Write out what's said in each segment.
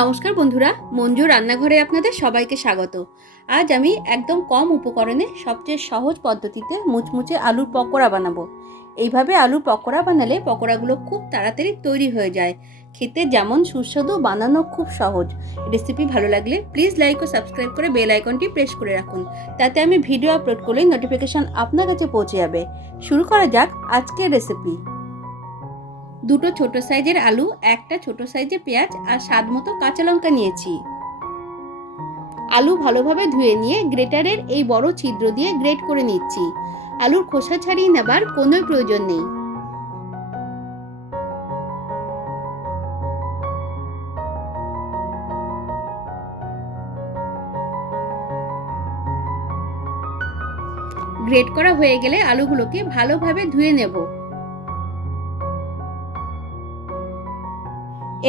নমস্কার বন্ধুরা, মঞ্জুর রান্নাঘরে আপনাদের সবাইকে স্বাগত। আজ আমি একদম কম উপকরণে সবচেয়ে সহজ পদ্ধতিতে মুচমুচে আলুর পকোড়া বানাবো। এইভাবে আলুর পকোড়া বানালে পকোড়াগুলো খুব তাড়াতাড়ি তৈরি হয়ে যায়। খেতে যেমন সুস্বাদু, বানানো খুব সহজ। রেসিপি ভালো লাগলে প্লিজ লাইক ও সাবস্ক্রাইব করে বেল আইকনটি প্রেস করে রাখুন, তাতে আমি ভিডিও আপলোড করলেই নোটিফিকেশন আপনার কাছে পৌঁছে যাবে। শুরু করা যাক আজকের রেসিপি। দুটো ছোট সাইজের আলু, একটা ছোট সাইজের পেঁয়াজ আর স্বাদ মতো কাঁচা লঙ্কা নিয়েছি। আলু ভালোভাবে ধুয়ে নিয়ে গ্রেটারের এই বড় ছিদ্র দিয়ে গ্রেট করে নিচ্ছি। আলুর খোসা ছাড়িয়ে নেবার কোনো প্রয়োজন নেই। গ্রেট করা হয়ে গেলে আলুগুলোকে ভালোভাবে ধুয়ে নেব।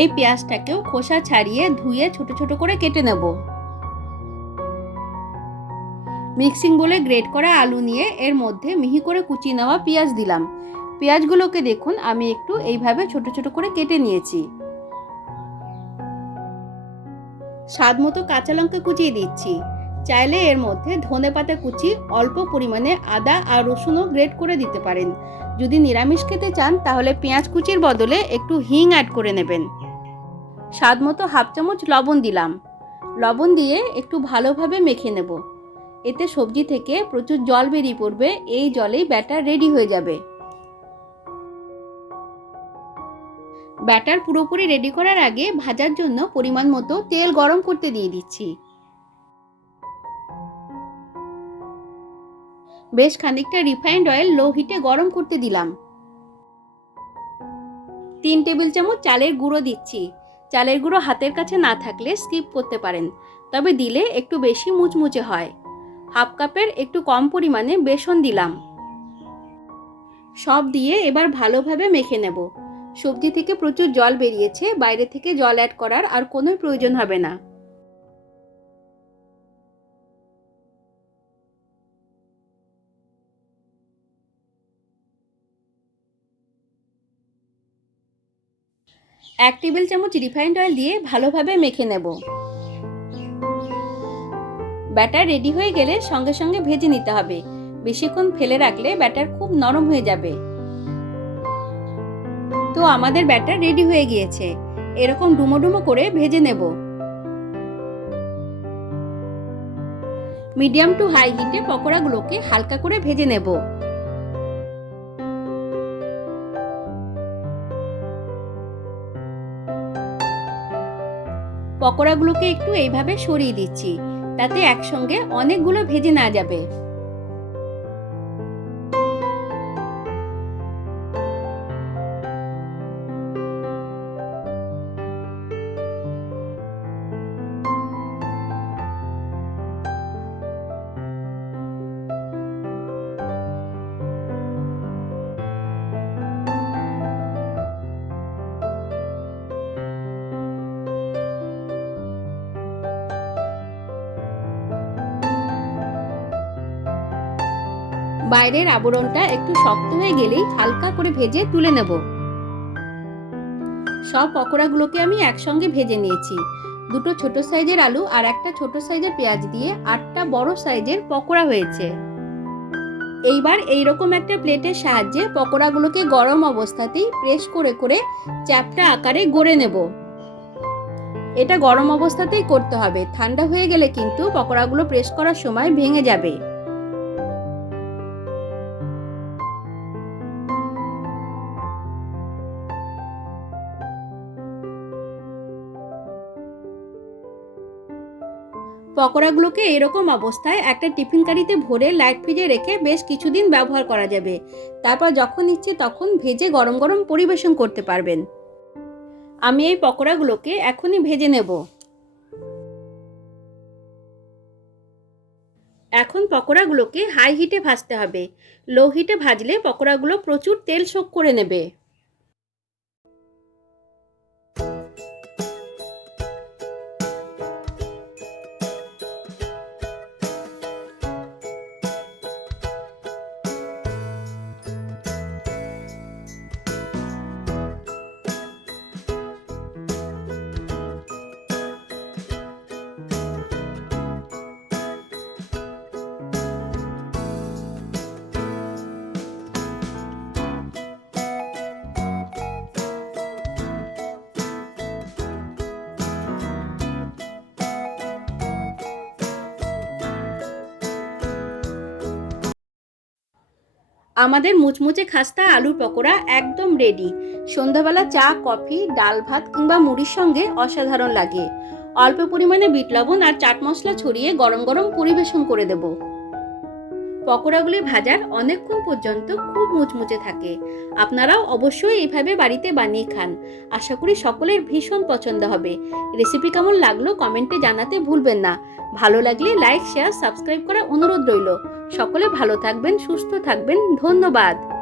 এই পেঁয়াজটাকেও খোসা ছাড়িয়ে ধুয়ে ছোট ছোট করে কেটে নেব। মিক্সিং বলে গ্রেট করা আলু নিয়ে এর মধ্যে মিহি করে কুচিয়ে নেওয়া পেঁয়াজ দিলাম। পেঁয়াজগুলোকে দেখুন, আমি একটু এইভাবে ছোট ছোট করে কেটে নিয়েছি। স্বাদ মতো কাঁচা লঙ্কা কুচিয়ে দিচ্ছি। চাইলে এর মধ্যে ধনেপাতা কুচি, অল্প পরিমাণে আদা আর রসুনও গ্রেট করে দিতে পারেন। যদি নিরামিষ খেতে চান তাহলে পেঁয়াজ কুচির বদলে একটু হিং অ্যাড করে নেবেন। স্বাদ মতো হাফ চামচ লবণ দিলাম। লবণ দিয়ে একটু ভালোভাবে মেখে নেব। এতে সবজি থেকে প্রচুর জল বেরিয়ে পড়বে। এই জলেই ব্যাটার রেডি হয়ে যাবে। ব্যাটার পুরোপুরি রেডি করার আগে ভাজার জন্য পরিমাণ মতো তেল গরম করতে দিয়ে দিচ্ছি। বেশ খানিকটা রিফাইন্ড অয়েল লো হিটে গরম করতে দিলাম। 3 টেবিল চামচ চালের গুঁড়ো দিচ্ছি। চালের গুঁড়ো হাতের কাছে না থাকলে স্কিপ করতে পারেন, তবে দিলে একটু বেশি মুচমুচে হয়। হাফ কাপের একটু কম পরিমাণে বেসন দিলাম। সব দিয়ে এবার ভালোভাবে মেখে নেব। সবজি থেকে প্রচুর জল বেরিয়েছে, বাইরে থেকে জল অ্যাড করার আর কোনো প্রয়োজন হবে না। এক টেবিল চামচ রিফাইন্ড অয়েল দিয়ে ভালোভাবে মেখে নেব। ব্যাটার রেডি হয়ে গেলে সঙ্গে সঙ্গে ভেজে নিতে হবে। বেশিক্ষণ ফেলে রাখলে ব্যাটার খুব নরম হয়ে যাবে। তো আমাদের ব্যাটার রেডি হয়ে গিয়েছে। এরকম ডুমো ডুমো করে ভেজে নেব। মিডিয়াম টু হাই হিটে পকোড়াগুলোকে হালকা করে ভেজে নেব। পকোড়াগুলোকে একটু এইভাবে সরিয়ে দিচ্ছি, তাতে একসঙ্গে অনেকগুলো ভেজে না যাবে। বাইরের আবরণটা একটু শক্ত হয়ে গেলেই হালকা করে ভেজে তুলে নেব। সব পকোড়াগুলোকে আমি একসঙ্গে ভেজে নিয়েছি। দুটো ছোট সাইজের আলু আর একটা ছোট সাইজের পেঁয়াজ দিয়ে 8টা বড় সাইজের পকোড়া হয়েছে। এইবার এইরকম একটা প্লেটের সাহায্যে পকোড়াগুলোকে গরম অবস্থাতেই প্রেস করে করে চ্যাপ্টা আকারে গড়ে নেব। এটা গরম অবস্থাতেই করতে হবে, ঠান্ডা হয়ে গেলে কিন্তু পকোড়াগুলো প্রেস করার সময় ভেঙে যাবে। পকোড়াগুলোকে এরকম অবস্থায় একটা টিফিন কারিতে ভরে লাইট ফ্রিজে রেখে বেশ কিছুদিন ব্যবহার করা যাবে। তারপর যখন ইচ্ছে তখন ভেজে গরম গরম পরিবেশন করতে পারবেন। আমি এই পকোড়াগুলোকে এখনই ভেজে নেব। এখন পকোড়াগুলোকে হাই হিটে ভাজতে হবে। লো হিটে ভাজলে পকোড়াগুলো প্রচুর তেল শোক করে নেবে। আমাদের মুচমুচে খাস্তা আলুর পকোড়া একদম রেডি। সন্ধ্যাবেলা চা, কফি, ডাল ভাত কিংবা মুড়ির সঙ্গে অসাধারণ লাগে। অল্প পরিমাণে বিট লবণ আর চাট মশলা ছড়িয়ে গরম গরম পরিবেশন করে দেব। পকোড়াগুলি ভাজার অনেকক্ষণ পর্যন্ত খুব মুচমুচে থাকে। আপনারাও অবশ্যই এইভাবে বাড়িতে বানিয়ে খান। আশা করি সকলের ভীষণ পছন্দ হবে। রেসিপি কেমন লাগলো কমেন্টে জানাতে ভুলবেন না। ভালো লাগলে লাইক, শেয়ার, সাবস্ক্রাইব করার অনুরোধ রইল। সকলে ভালো থাকবেন, সুস্থ থাকবেন। ধন্যবাদ।